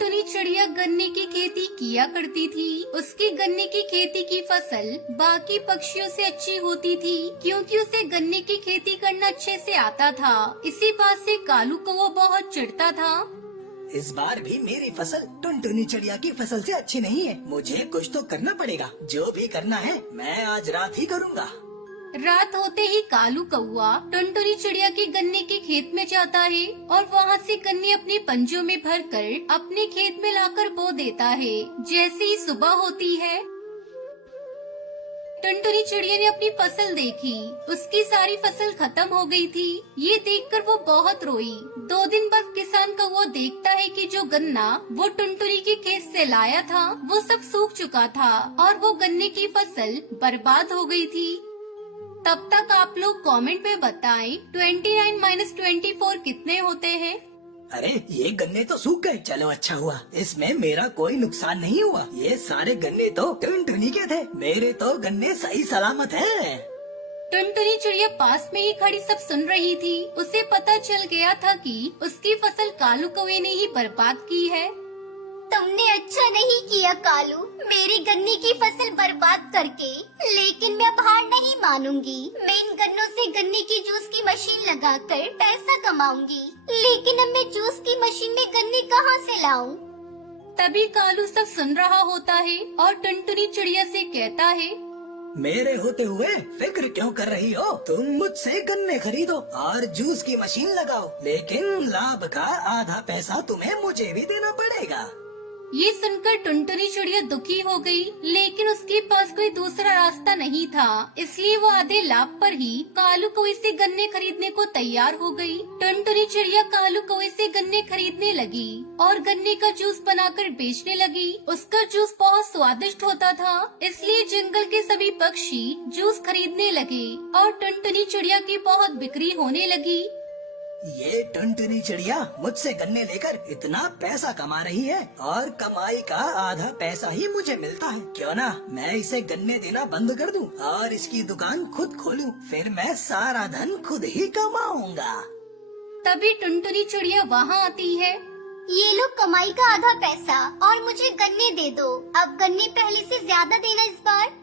टुनटुनी चिड़िया गन्ने की खेती किया करती थी। उसकी गन्ने की खेती की फसल बाकी पक्षियों से अच्छी होती थी क्योंकि उसे गन्ने की खेती करना अच्छे से आता था। इसी बात से कालू को वो बहुत चिढ़ता था। इस बार भी मेरी फसल टुनटुनी चिड़िया की फसल से अच्छी नहीं है। मुझे कुछ तो करना पड़ेगा। जो भी करना है मैं आज रात ही करूँगा। रात होते ही कालू कौआ टुनटुनी चिड़िया के गन्ने के खेत में जाता है और वहाँ से गन्ने अपने पंजों में भरकर अपने खेत में लाकर बो देता है। जैसे ही सुबह होती है, टुनटुनी चिड़िया ने अपनी फसल देखी। उसकी सारी फसल खत्म हो गई थी। ये देखकर वो बहुत रोई। 2 दिन बाद किसान कौआ देखता है कि जो गन्ना वो टुनटुनी के खेत से लाया था वो सब सूख चुका था और वो गन्ने की फसल बर्बाद हो गई थी। तब तक आप लोग कमेंट में बताएं 29 - 24 कितने होते हैं। अरे ये गन्ने तो सूख गए। चलो अच्छा हुआ, इसमें मेरा कोई नुकसान नहीं हुआ। ये सारे गन्ने तो टुनटुनी के थे। मेरे तो गन्ने सही सलामत हैं। टुनटुनी चिड़िया पास में ही खड़ी सब सुन रही थी। उसे पता चल गया था कि उसकी फसल कालू कौवे ने ही बर्बाद की है। तुमने अच्छा नहीं किया कालू, मेरी गन्ने की फसल बर्बाद करके। लेकिन मैं अब हार नहीं मानूंगी। मैं इन गन्नों से गन्ने की जूस की मशीन लगाकर पैसा कमाऊंगी। लेकिन अब मैं जूस की मशीन में गन्ने कहाँ से लाऊं? तभी कालू सब सुन रहा होता है और टुनटुनी चिड़िया से कहता है, मेरे होते हुए फिक्र क्यों कर रही हो? तुम मुझसे गन्ने खरीदो और जूस की मशीन लगाओ, लेकिन लाभ का आधा पैसा तुम्हें मुझे भी देना पड़ेगा। ये सुनकर टुनटुनी चिड़िया दुखी हो गई, लेकिन उसके पास कोई दूसरा रास्ता नहीं था। इसलिए वो आधे लाभ पर ही कालू कौवे से गन्ने खरीदने को तैयार हो गई। टुनटुनी चिड़िया कालू कौवे से गन्ने खरीदने लगी और गन्ने का जूस बनाकर बेचने लगी। उसका जूस बहुत स्वादिष्ट होता था, इसलिए जंगल के सभी पक्षी जूस खरीदने लगे और टुनटुनी चिड़िया की बहुत बिक्री होने लगी। ये टुनटुनी चिड़िया मुझसे गन्ने लेकर इतना पैसा कमा रही है और कमाई का आधा पैसा ही मुझे मिलता है। क्यों ना मैं इसे गन्ने देना बंद कर दूं और इसकी दुकान खुद खोलूं, फिर मैं सारा धन खुद ही कमाऊंगा। तभी टुनटुनी चिड़िया वहाँ आती है। ये लो कमाई का आधा पैसा और मुझे गन्ने दे दो। अब गन्ने पहले से ज्यादा देना इस बार।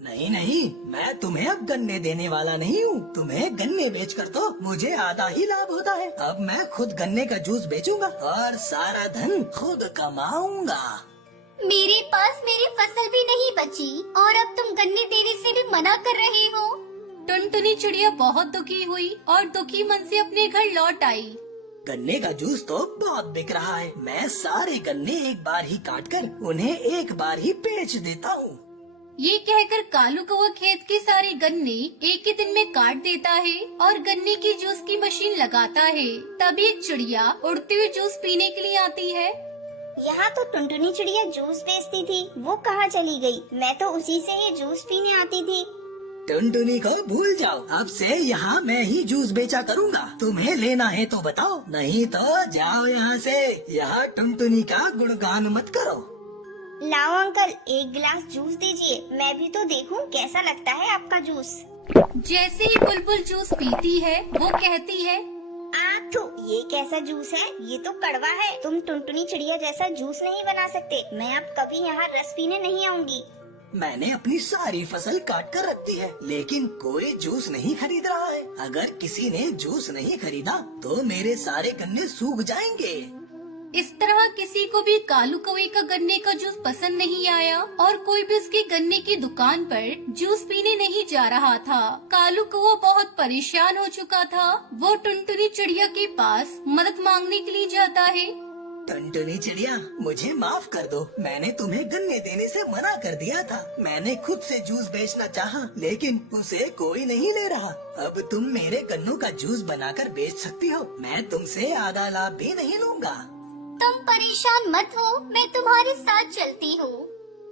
नहीं नहीं, मैं तुम्हें अब गन्ने देने वाला नहीं हूँ। तुम्हें गन्ने बेचकर तो मुझे आधा ही लाभ होता है। अब मैं खुद गन्ने का जूस बेचूंगा और सारा धन खुद कमाऊंगा। मेरे पास मेरी फसल भी नहीं बची और अब तुम गन्ने देने से भी मना कर रहे हो। टुनटुनी चिड़िया बहुत दुखी हुई और दुखी मन से अपने घर लौट आई। गन्ने का जूस तो बहुत बिक रहा है। मैं सारे गन्ने एक बार ही काटकर उन्हें एक बार ही बेच देता हूँ। ये कहकर कालू कौवा खेत के सारे गन्ने एक ही दिन में काट देता है और गन्ने की जूस की मशीन लगाता है। तभी एक चिड़िया उड़ते हुए जूस पीने के लिए आती है। यहाँ तो टुनटुनी चिड़िया जूस बेचती थी, वो कहाँ चली गई? मैं तो उसी से ही जूस पीने आती थी। टुनटुनी को भूल जाओ, अब से यहाँ मैं ही जूस बेचा करूँगा। तुम्हें लेना है तो बताओ, नहीं तो जाओ यहाँ से। यहाँ टुनटुनी का गुणगान मत करो। लाओ अंकल, एक गिलास जूस दीजिए, मैं भी तो देखूं कैसा लगता है आपका जूस। जैसे ही बुलबुल जूस पीती है वो कहती है, आथू, ये कैसा जूस है? ये तो कड़वा है। तुम टुनटुनी चिड़िया जैसा जूस नहीं बना सकते। मैं अब कभी यहाँ रस पीने नहीं आऊंगी। मैंने अपनी सारी फसल काट कर रख दी है, लेकिन कोई जूस नहीं खरीद रहा है। अगर किसी ने जूस नहीं खरीदा तो मेरे सारे गन्ने सूख जाएंगे। इस तरह किसी को भी कालू कौवे का गन्ने का जूस पसंद नहीं आया और कोई भी उसके गन्ने की दुकान पर जूस पीने नहीं जा रहा था। कालू कौवा बहुत परेशान हो चुका था। वो टुनटुनी चिड़िया के पास मदद मांगने के लिए जाता है। टुनटुनी चिड़िया, मुझे माफ कर दो। मैंने तुम्हें गन्ने देने से मना कर दिया था। मैंने खुद से जूस बेचना चाहा, लेकिन उसे कोई नहीं ले रहा। अब तुम मेरे गन्नों का जूस बनाकर बेच सकती हो। मैं तुमसे आधा लाभ भी नहीं लूँगा। तुम परेशान मत हो, मैं तुम्हारे साथ चलती हूँ।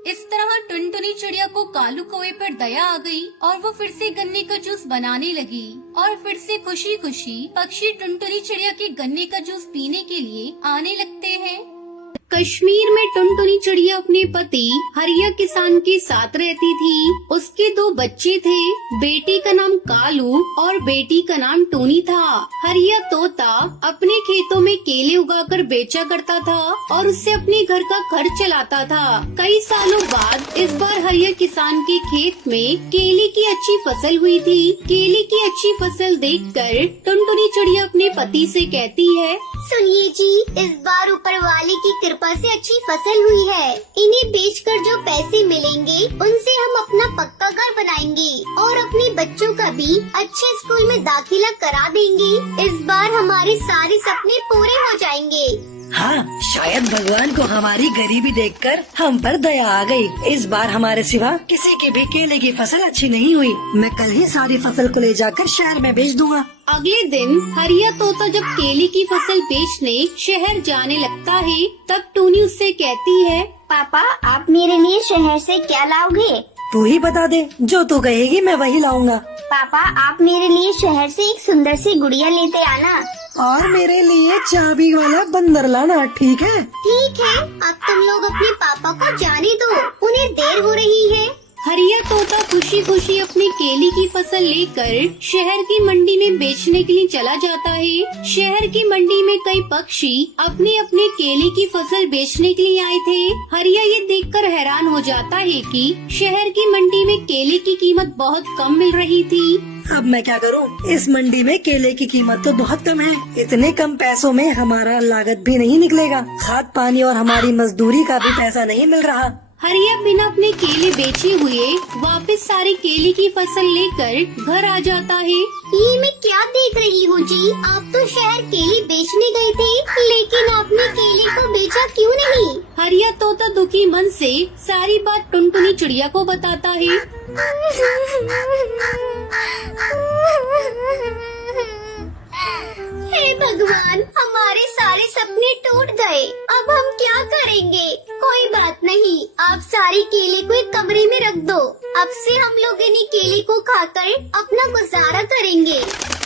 इस तरह टुनटुनी चिड़िया को कालू कौवे पर दया आ गई और वो फिर से गन्ने का जूस बनाने लगी और फिर से खुशी खुशी पक्षी टुनटुनी चिड़िया के गन्ने का जूस पीने के लिए आने लगते हैं। कश्मीर में टुनटुनी चिड़िया अपने पति हरिया किसान के साथ रहती थी। उसके 2 बच्चे थे, बेटी का नाम कालू और बेटी का नाम टूनी था। हरिया तोता अपने खेतों में केले उगाकर बेचा करता था और उससे अपने घर का खर्च चलाता था। कई सालों बाद इस बार हरिया किसान के खेत में केले की अच्छी फसल हुई थी। केले की अच्छी फसल देखकर टुनटुनी चिड़िया अपने पति से कहती है, सुनिए जी, इस बार ऊपर वाले की कृपा से अच्छी फसल हुई है। इन्हें बेचकर जो पैसे मिलेंगे उनसे हम अपना पक्का घर बनाएंगे और अपने बच्चों का भी अच्छे स्कूल में दाखिला करा देंगे। इस बार हमारे सारे सपने पूरे हो जाएंगे। हाँ, शायद भगवान को हमारी गरीबी देखकर हम पर दया आ गई। इस बार हमारे सिवा किसी की भी केले की फसल अच्छी नहीं हुई। मैं कल ही सारी फसल को ले जाकर शहर में बेच दूंगा। अगले दिन हरिया तोता जब केले की फसल बेचने शहर जाने लगता है, तब टूनी उससे कहती है, पापा, आप मेरे लिए शहर से क्या लाओगे? तू ही बता दे, जो तू कहेगी मैं वही लाऊंगा। पापा, आप मेरे लिए शहर से एक सुंदर सी गुड़िया लेते आना। और मेरे लिए चाबी वाला बंदर लाना, ठीक है? ठीक है, अब तुम लोग अपने पापा को जाने दो, उन्हें देर हो रही है। हरिया तोता खुशी खुशी अपनी केले की फसल लेकर शहर की मंडी में बेचने के लिए चला जाता है। शहर की मंडी में कई पक्षी अपने अपने केले की फसल बेचने के लिए आए थे। हरिया ये देखकर हैरान हो जाता है कि शहर की मंडी में केले की कीमत बहुत कम मिल रही थी। अब मैं क्या करूं? इस मंडी में केले की कीमत तो बहुत कम है। इतने कम पैसों में हमारा लागत भी नहीं निकलेगा। खाद पानी और हमारी मजदूरी का भी पैसा नहीं मिल रहा। हरिया बिना अपने केले बेचे हुए वापस सारी केले की फसल लेकर घर आ जाता है। ये मैं क्या देख रही हूँ जी? आप तो शहर केले बेचने गए थे, लेकिन आपने केले को बेचा क्यों नहीं? हरिया तोता दुखी मन से सारी बात टुनटुनी चिड़िया को बताता है। हे भगवान, हमारे सारे सपने टूट गए। अब हम क्या करेंगे? कोई बात नहीं, आप सारी केले को एक कमरे में रख दो। अब से हम लोग इन्हीं केले को खाकर अपना गुजारा करेंगे।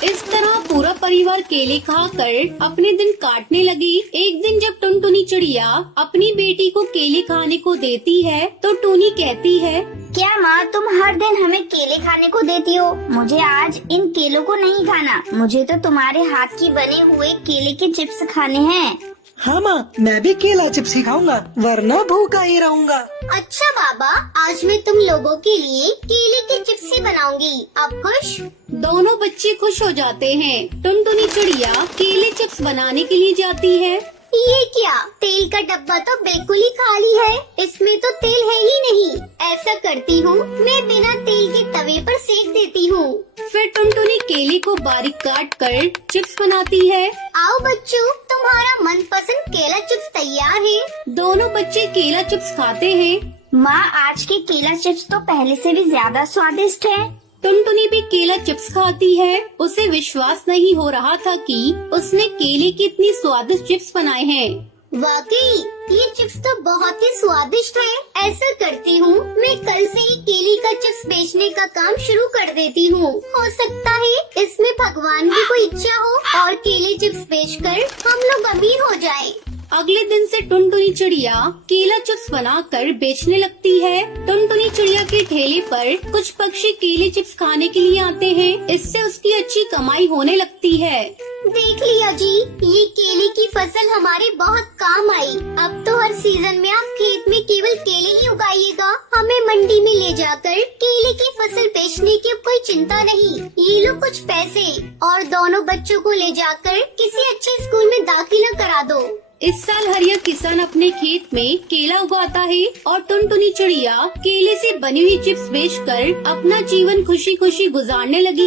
इस तरह पूरा परिवार केले खाकर अपने दिन काटने लगी। एक दिन जब टुनटुनी चिड़िया अपनी बेटी को केले खाने को देती है, तो टूनी कहती है, क्या माँ, तुम हर दिन हमें केले खाने को देती हो? मुझे आज इन केलों को नहीं खाना। मुझे तो तुम्हारे हाथ की बने हुए केले के चिप्स खाने हैं। हाँ माँ, मैं भी केला चिप्स ही खाऊंगा, वरना भूखा ही रहूंगा। अच्छा बाबा, आज मैं तुम लोगों के लिए केले के चिप्स ही बनाऊंगी। आप खुश? दोनों बच्चे खुश हो जाते हैं। टुनटुनी चिड़िया केले चिप्स बनाने के लिए जाती है। ये क्या? तेल का डब्बा तो बिल्कुल ही खाली है, इसमें तो तेल है ही नहीं। ऐसा करती हूँ, मैं बिना तेल के तवे पर सेक देती हूँ। फिर टुनटुनी केले को बारीक काट कर चिप्स बनाती है। आओ बच्चों, तुम्हारा मनपसंद केला चिप्स तैयार है। दोनों बच्चे केला चिप्स खाते हैं। माँ, आज के केला चिप्स तो पहले से भी ज्यादा स्वादिष्ट है। टुनटुनी भी केला चिप्स खाती है। उसे विश्वास नहीं हो रहा था कि उसने केले की इतनी स्वादिष्ट चिप्स बनाए हैं। वाकई ये चिप्स तो बहुत ही स्वादिष्ट है। ऐसा करती हूँ, मैं कल से ही केले का चिप्स बेचने का काम शुरू कर देती हूँ। हो सकता है इसमें भगवान की कोई इच्छा हो और केले चिप्स बेचकर हम लोग अमीर हो जाएं। अगले दिन से टुनटुनी चिड़िया केला चिप्स बनाकर बेचने लगती है। टुनटुनी चिड़िया के ठेले पर कुछ पक्षी केले चिप्स खाने के लिए आते हैं। इससे उसकी अच्छी कमाई होने लगती है। देख लिया जी, ये केले की फसल हमारे बहुत काम आई। अब तो हर सीजन में आप खेत में केवल केले ही उगाइएगा। हमें मंडी में ले जाकर केले की फसल बेचने की कोई चिंता नहीं। ये लो कुछ पैसे और दोनों बच्चों को ले जाकर किसी अच्छे स्कूल में दाखिला करा दो। इस साल हरिया किसान अपने खेत में केला उगाता है और टुनटुनी चिड़िया केले से बनी हुई चिप्स बेचकर अपना जीवन खुशी खुशी गुजारने लगी।